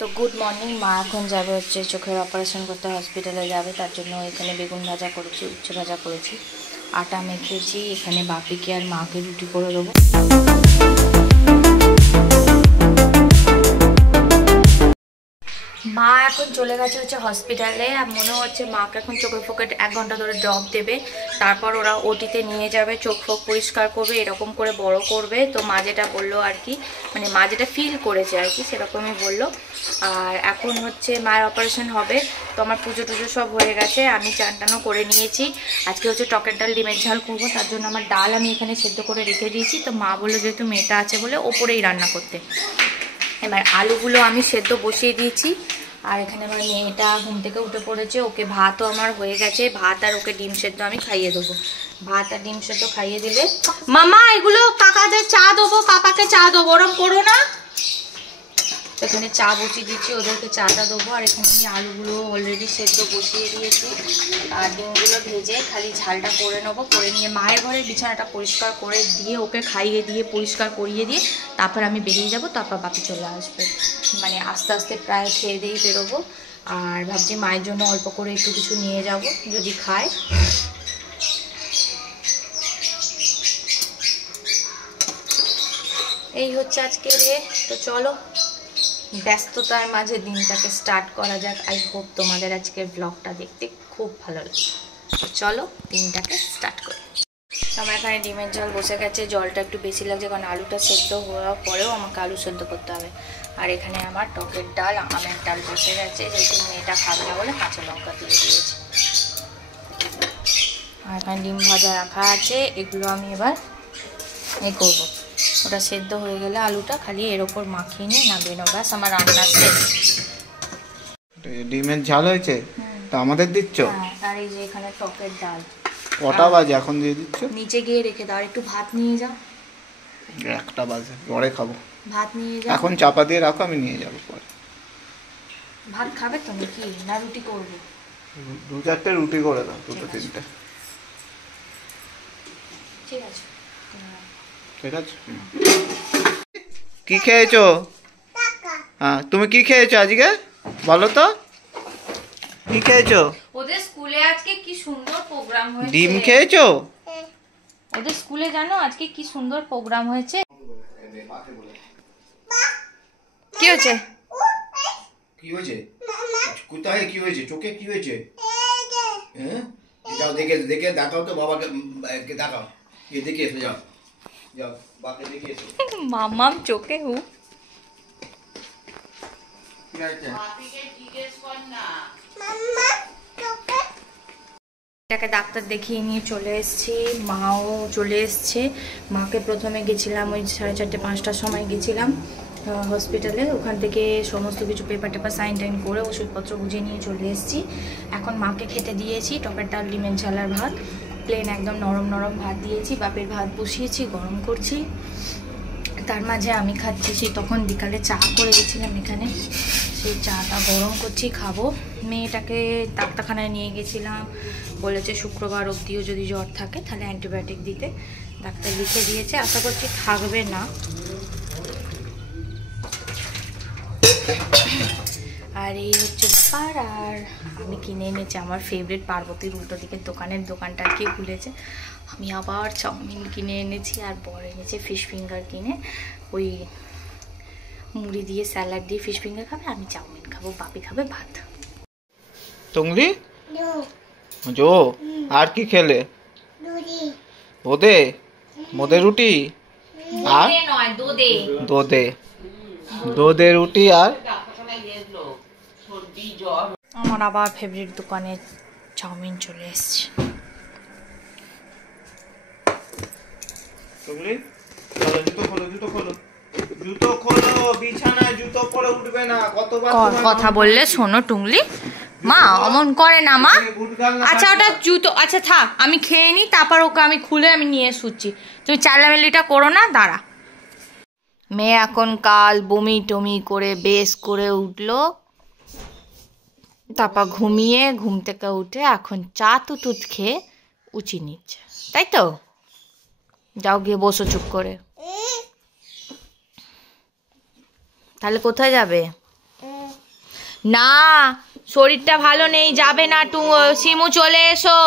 তো good morning. মা এখন যাবে হচ্ছে চোখের অপারেশন করতে, হসপিটালে যাবে। তার জন্য এখানে বেগুন ভাজা করেছি, উচ্ছে ভাজা করেছি, আটা মেখেছি। এখানে বাপিকে আর মাকে রুটি করে দেবো। মা এখন চলে গেছে হচ্ছে হসপিটালে। আর মনে হচ্ছে মাকে এখন চোখের ফোকে 1 ঘন্টা ধরে ড্রপ দেবে, তারপর ওরা ওটিতে নিয়ে যাবে, চোখ ফোক পরিষ্কার করবে, এরকম করে বড় করবে। তো মা যেটা বললো আর কি, মানে মা যেটা ফিল করেছে আর কি, সেরকমই বললো। আর এখন হচ্ছে মায়ের অপারেশন হবে। তো আমার পুজো টুজো সব হয়ে গেছে, আমি চান টানও করে নিয়েছি। আজকে হচ্ছে টকের ডাল ডিমের ঝাল করবো, তার জন্য আমার ডাল আমি এখানে সেদ্ধ করে রেখে দিয়েছি। তো মা বললো যেহেতু মেয়েটা আছে বলে ওপরেই রান্না করতে। এবার আলুগুলো আমি সেদ্ধ বসিয়ে দিয়েছি। আর এখানে আমার মেয়েটা ঘুম থেকে উঠে পড়েছে, ওকে ভাতও আমার হয়ে গেছে। ভাত আর ওকে ডিম সেদ্ধ আমি খাইয়ে দেবো। ভাত আর ডিম সেদ্ধ খাইয়ে দিলে মামা এগুলো কাকাদের চা দেবো, পাপাকে চা দেবো, ওরম করো না। এখানে চা বসিয়ে দিচ্ছি, ওদেরকে চাটা দেবো। আর এখানে আমি আলুগুলো অলরেডি সেদ্ধ বসিয়ে দিয়েছি। আর ডিমগুলো ভেজে খালি ঝালটা করে নেবো। করে নিয়ে মায়ের ঘরের বিছানাটা পরিষ্কার করে দিয়ে, ওকে খাইয়ে দিয়ে পরিষ্কার করিয়ে দিয়ে তারপর আমি বেরিয়ে যাব। তারপর বাপি চলে আসবে, মানে আস্তে আস্তে প্রায় খেয়ে দিয়েই বেরোবো। আর ভাবছি মায়ের জন্য অল্প করে একটু কিছু নিয়ে যাব যদি খায়। এই হচ্ছে আজকে রে। তো চলো ব্যস্ততার মাঝে দিনটাকে স্টার্ট করা যাক। আই হোপ তোমাদের আজকের ব্লগটা দেখতে খুব ভালো লাগে। তো চলো দিনটাকে স্টার্ট করি। আমার এখানে ডিমের ঝাল বসে গেছে। জলটা একটু বেশি লাগছে কারণ আলুটা সেদ্ধ হওয়ার পরেও আমাকে আলু সেদ্ধ করতে হবে। আর এখানে আমার টকের ডাল, আমের ডাল বসে গেছে, যেহেতু মেয়েটা খাবে না বলে কাঁচা লঙ্কা দিয়ে দিয়েছি। আর এখানে ডিম ভাজা রাখা আছে, এগুলো আমি এবার করবো। ওটা সেদ্ধ হয়ে গেলে আলুটা খালি এর ওপর মাখিয়ে নিয়ে নামিয়ে নেবো, ব্যাস আমার রান্না শেষ। ডিমের ঝাল হয়েছে, তা আমাদের দিচ্ছ? হ্যাঁ, আর এই যে এখানে টকের ডাল। কটা বাজে এখন দিয়ে দিচ্ছ? নিচে গিয়ে রেখে দাও। আর একটু ভাত নিয়ে যাও। 1টা বাজে, পরে খাবো। ভাত নিয়ে যাও। এখন চাপা দিয়ে রাখো, আমি নিয়ে যাবো পরে। ভাত খাবে তো নাকি না রুটি করবে? 2-4টে রুটি করে দাও, 2-3টে। ঠিক আছে, ঠিক আছে। কি খেয়েছো? হ্যাঁ, তুমি কি খেয়েছো আজকে বলো তো? কি খেয়েছো? ওদের স্কুলে আজকে কি সুন্দর প্রোগ্রাম হয়েছে। ডিম খেয়েছো? ওদের স্কুলে জানো আজকে কি সুন্দর প্রোগ্রাম হয়েছে। কি হয়েছে? কি হয়েছে? কোথায় কি হয়েছে? চোখে কি হয়েছে? হ্যাঁ, যাও দেখে দেখে দেখাও তো বাবাকে, দেখাও, গিয়ে দেখে এসো, যাও যাও বাবাকে দেখে এসো। মামাম চোখে হু। কি হয়েছে? এটাকে ডাক্তার দেখিয়ে নিয়ে চলে এসেছি, মাও চলে এসছে। মাকে প্রথমে গেছিলাম ওই 4:30-5টার সময় গেছিলাম হসপিটালে। ওখান থেকে সমস্ত কিছু পেপার টেপার সাইন টাইন করে ওষুধপত্র বুঝিয়ে নিয়ে চলে এসেছি। এখন মাকে খেতে দিয়েছি টকের ডাল, ডিমের ঝাল আর ভাত, প্লেন একদম নরম নরম ভাত দিয়েছি। বাপের ভাত বসিয়েছি, গরম করছি। তার মাঝে আমি খাচ্ছি। সেই তখন বিকালে চা করে গেছিলাম এখানে, সেই চাটা গরম করছি, খাবো। মেয়েটাকে ডাক্তারখানায় নিয়ে গেছিলাম, বলেছে শুক্রবার অবধিও যদি জ্বর থাকে তাহলে অ্যান্টিবায়োটিক দিতে। ডাক্তার লিখে দিয়েছে, আশা করছি থাকবে না। আর এই হচ্ছে ব্যাপার। আর আমি কিনে এনেছি আমার ফেভারিট পার্বতীর উল্টো দিকের দোকানের দোকানটা কে খুলেছে। আমি আবার চাউমিন কিনে এনেছি, আর বর এনেছে ফিশ ফিঙ্গার কিনে। ওই মুড়ি দিয়ে স্যালাড দিয়ে ফিশ ফিঙ্গার খাবে, আমি চাউমিন খাবো, বাপি খাবে ভাত। তুংলি জো, আর কি খেলে? বোদে বোদে রুটি আর দোদে দোদে রুটি। আর আমার আবার ফেভারিট দোকানে চাউমিন চলে এসছে। তুংলি চলো, জুতো খোলো, জুতো খোলো, জুতো খোলো, বিছানায় জুতো পরে উঠবে না। কতবার কথা বললে শোনো টুংলি, মা অমন করে না মা। আচ্ছা ওটা জুতো, আচ্ছা থাক আমি খেয়ে নিই, তারপর ওকে আমি খুলে আমি নিয়ে শুচ্ছি। তুমি চালামেলিটা করো না, দাঁড়া। মেয়ে এখন কাল বমি টমি করে বেশ করে উঠলো, তারপর ঘুমিয়ে ঘুম থেকে উঠে এখন চা তুত খেয়ে উঁচি নিচ্ছে, তাই তো? যাও গিয়ে বসো চুপ করে। তাহলে কোথায় যাবে? না, শরীরটা ভালো নেই, যাবে না। শিমু চলে এসো।